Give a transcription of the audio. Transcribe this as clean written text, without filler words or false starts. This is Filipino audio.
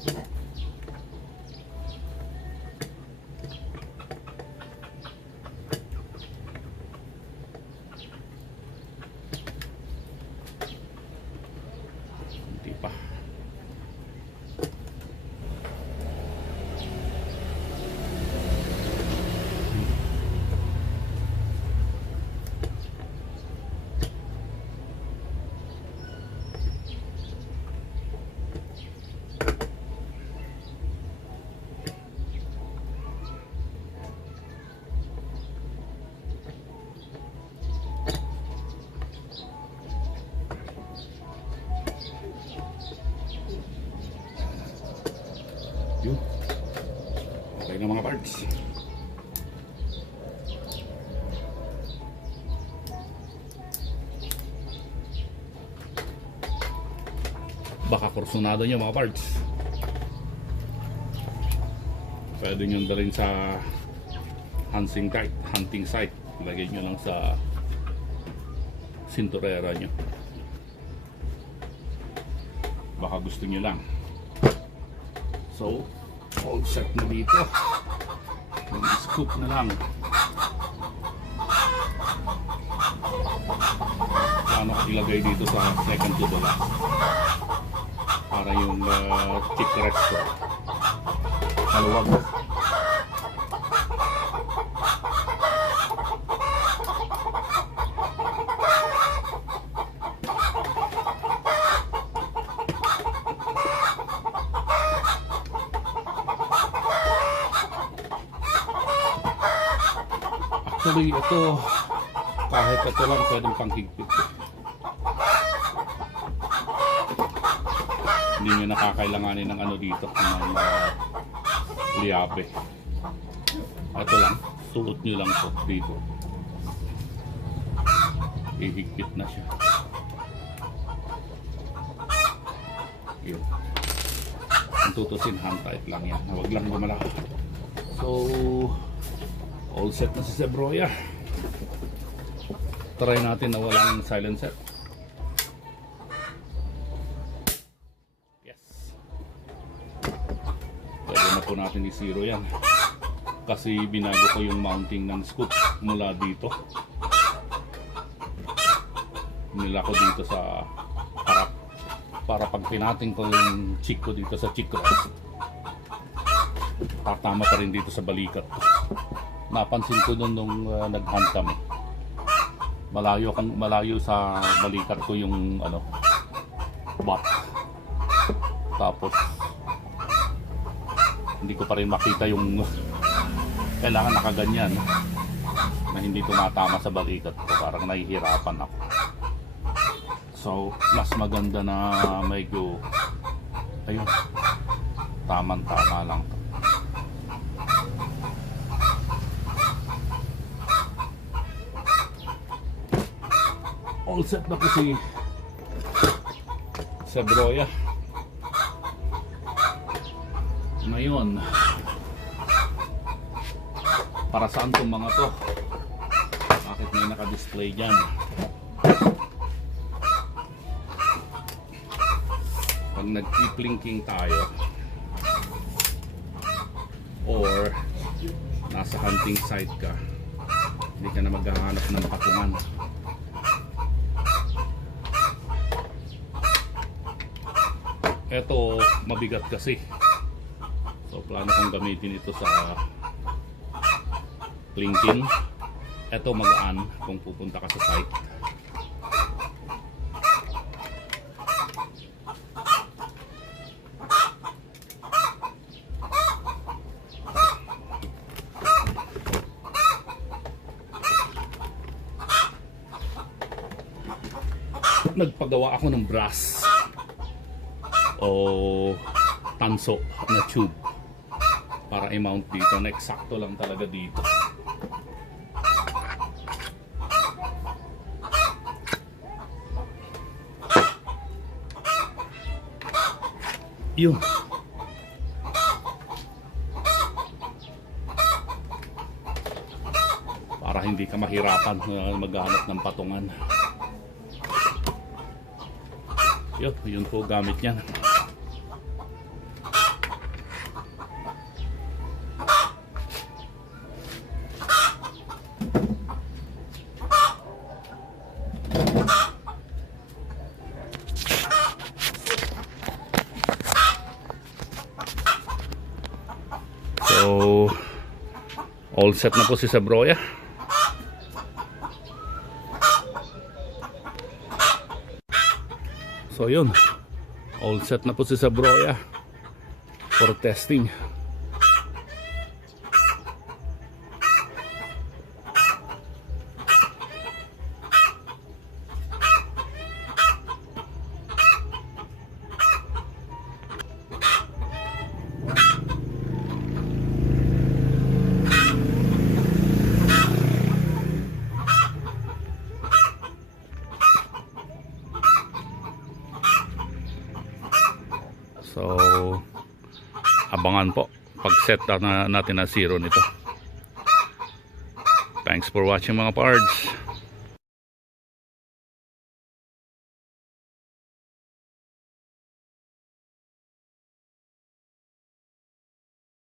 Hindi pa. Yun. Okay na mga parts. Baka kursunado nyo mga parts. Pwede nyo dalhin sa hunting site. Lagay nyo lang sa sinturera nyo. Baka gusto nyo lang. So, all set na dito. Yung scoop na lang. Paano ko ilagay dito sa second to the last? Para yung chick resto. Maluwag. Actually, ito kahit ito lang pwedeng panghigpit. Hindi nyo nakakailanganin ng ano dito, ng liabe. Ito lang, suot nyo lang po dito. Ihigpit na siya. Yun. Ang tutusin, hand tight lang yan. Huwag lang gumala. So, all set na si Zebroya. Try natin na walang silencer. Yes. Pwede na po natin i-zero yan. Kasi binago ko yung mounting ng scoop mula dito. Nila ko dito sa harap. Para pag pinating ko yung chick ko dito sa chick rest, tatama pa rin dito sa balikat ko. Napansin ko nung nag-hunt kami, malayo sa balikat ko yung ano, butt. Tapos hindi ko pa rin makita yung kailangan nakaganyan na hindi tumatama sa balikat ko. Parang nahihirapan ako. So mas maganda na medyo ayun, tamang-tama lang. All set na po si Zebroya. Ngayon, para saan itong mga to? Bakit may naka-display dyan? Pag nag-keep-linking tayo or nasa hunting site ka, hindi ka na maghahanap ng patungan. Ito mabigat kasi, so plano kong gamitin ito sa linking. Ito magaan kung pupunta ka sa site. Nagpagawa ako ng brass o tanso na tube para i-mount dito na eksakto lang talaga dito. Yun. Para hindi ka mahirapan maghanap ng patungan. Yun po gamit niyan. All set na po si Sabroya. So yun, all set na po si Sabroya for testing. So abangan po pag set na natin na zero nito. Thanks for watching mga pards.